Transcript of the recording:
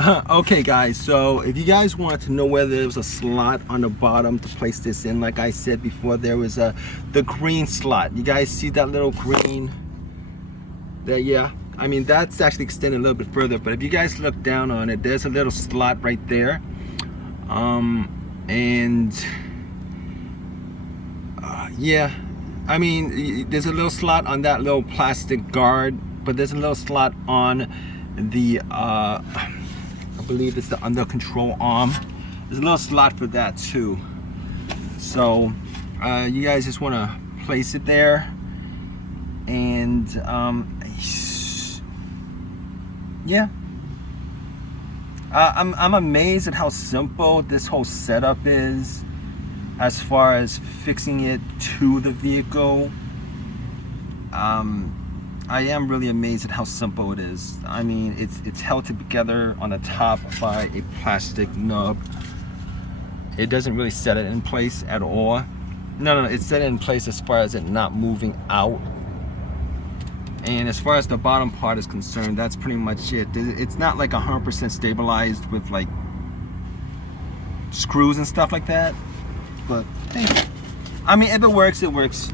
Okay guys, so if you guys want to know whether there was a slot on the bottom to place this in, like I said before, there was the green slot. You guys see that little green there? Yeah, I mean that's actually extended a little bit further, but if you guys look down on it, there's a little slot right there. Yeah, I mean there's a little slot on that little plastic guard, but there's a little slot on the I believe it's the under control arm. There's a little slot for that too. So you guys just want to place it there, and yeah, I'm amazed at how simple this whole setup is as far as fixing it to the vehicle. I am really amazed at how simple it is. I mean, it's held together on the top by a plastic nub. It doesn't really set it in place at all. No, it's set in place as far as it not moving out. And as far as the bottom part is concerned, that's pretty much it. It's not like 100% stabilized with like screws and stuff like that. But hey, I mean, if it works, it works.